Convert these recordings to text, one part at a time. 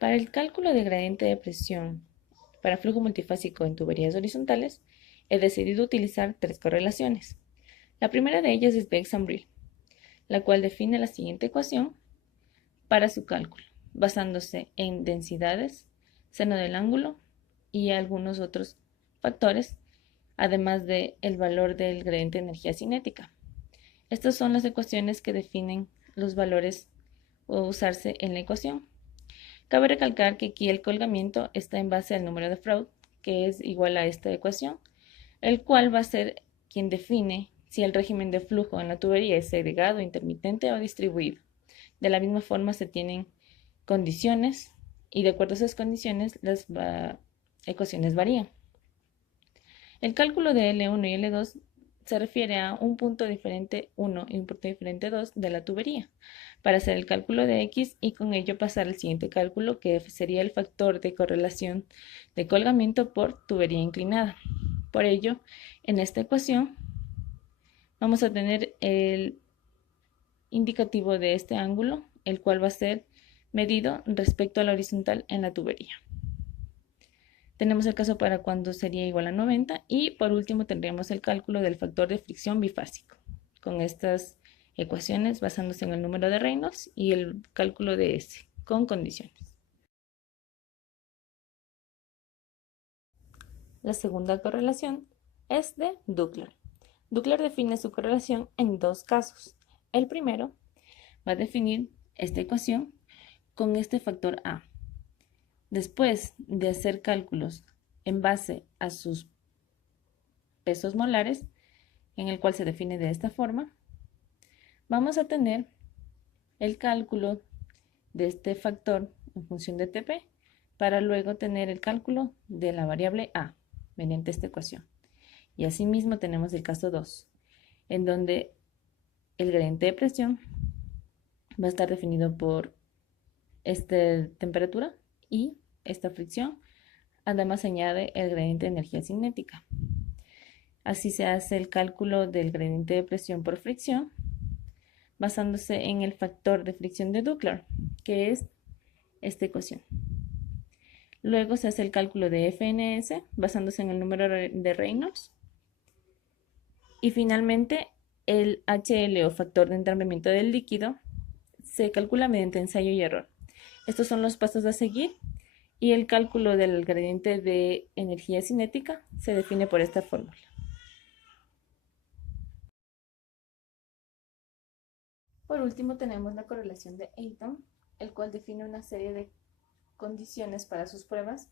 Para el cálculo de gradiente de presión para flujo multifásico en tuberías horizontales, he decidido utilizar tres correlaciones. La primera de ellas es Beck-Sambril, la cual define la siguiente ecuación para su cálculo, basándose en densidades, seno del ángulo y algunos otros factores, además del valor del gradiente de energía cinética. Estas son las ecuaciones que definen los valores a usarse en la ecuación. Cabe recalcar que aquí el colgamiento está en base al número de Freud, que es igual a esta ecuación, el cual va a ser quien define si el régimen de flujo en la tubería es segregado, intermitente o distribuido. De la misma forma se tienen condiciones y de acuerdo a esas condiciones las ecuaciones varían. El cálculo de L1 y L2 se refiere a un punto diferente 1 y un punto diferente 2 de la tubería para hacer el cálculo de X y con ello pasar al siguiente cálculo que sería el factor de correlación de colgamiento por tubería inclinada. Por ello, en esta ecuación vamos a tener el indicativo de este ángulo, el cual va a ser medido respecto a la horizontal en la tubería. Tenemos el caso para cuando sería igual a 90 y por último tendríamos el cálculo del factor de fricción bifásico con estas ecuaciones basándose en el número de Reynolds y el cálculo de S con condiciones. La segunda correlación es de Douglas. Douglas define su correlación en dos casos. El primero va a definir esta ecuación con este factor A. Después de hacer cálculos en base a sus pesos molares, en el cual se define de esta forma, vamos a tener el cálculo de este factor en función de TP para luego tener el cálculo de la variable A mediante esta ecuación. Y asimismo tenemos el caso 2, en donde el gradiente de presión va a estar definido por esta temperatura y esta fricción. Además se añade el gradiente de energía cinética. Así se hace el cálculo del gradiente de presión por fricción basándose en el factor de fricción de Douglas, que es esta ecuación. Luego se hace el cálculo de FNS basándose en el número de Reynolds. Y finalmente el HL o factor de entrampamiento del líquido se calcula mediante ensayo y error. Estos son los pasos a seguir y el cálculo del gradiente de energía cinética se define por esta fórmula. Por último tenemos la correlación de Ayton, el cual define una serie de condiciones para sus pruebas.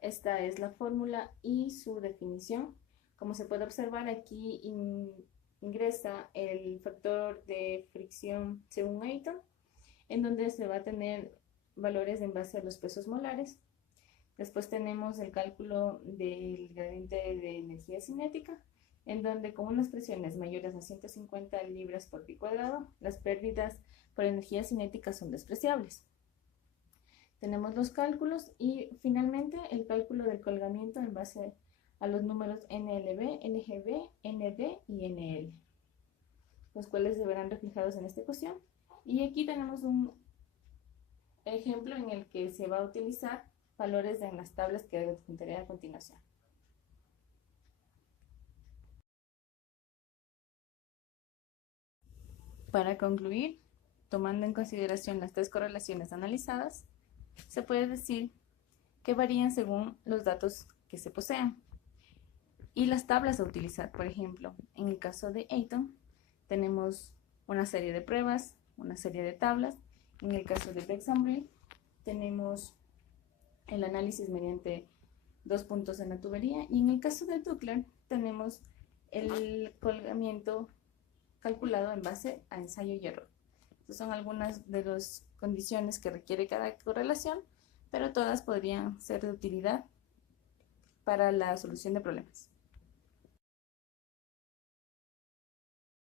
Esta es la fórmula y su definición. Como se puede observar, aquí ingresa el factor de fricción según Ayton, en donde se va a tener valores en base a los pesos molares. Después tenemos el cálculo del gradiente de energía cinética, en donde con unas presiones mayores a 150 libras por pi cuadrado, las pérdidas por energía cinética son despreciables. Tenemos los cálculos y finalmente el cálculo del colgamiento en base a los números NLB, NGB, ND y NL, los cuales se verán reflejados en esta ecuación. Y aquí tenemos un ejemplo en el que se va a utilizar valores en las tablas que adjuntaré a continuación. Para concluir, tomando en consideración las tres correlaciones analizadas, se puede decir que varían según los datos que se posean y las tablas a utilizar. Por ejemplo, en el caso de Ayton tenemos una serie de pruebas, una serie de tablas. En el caso de Beck-Sambril tenemos el análisis mediante dos puntos en la tubería y en el caso de Douglas tenemos el colgamiento calculado en base a ensayo y error. Estas son algunas de las condiciones que requiere cada correlación, pero todas podrían ser de utilidad para la solución de problemas.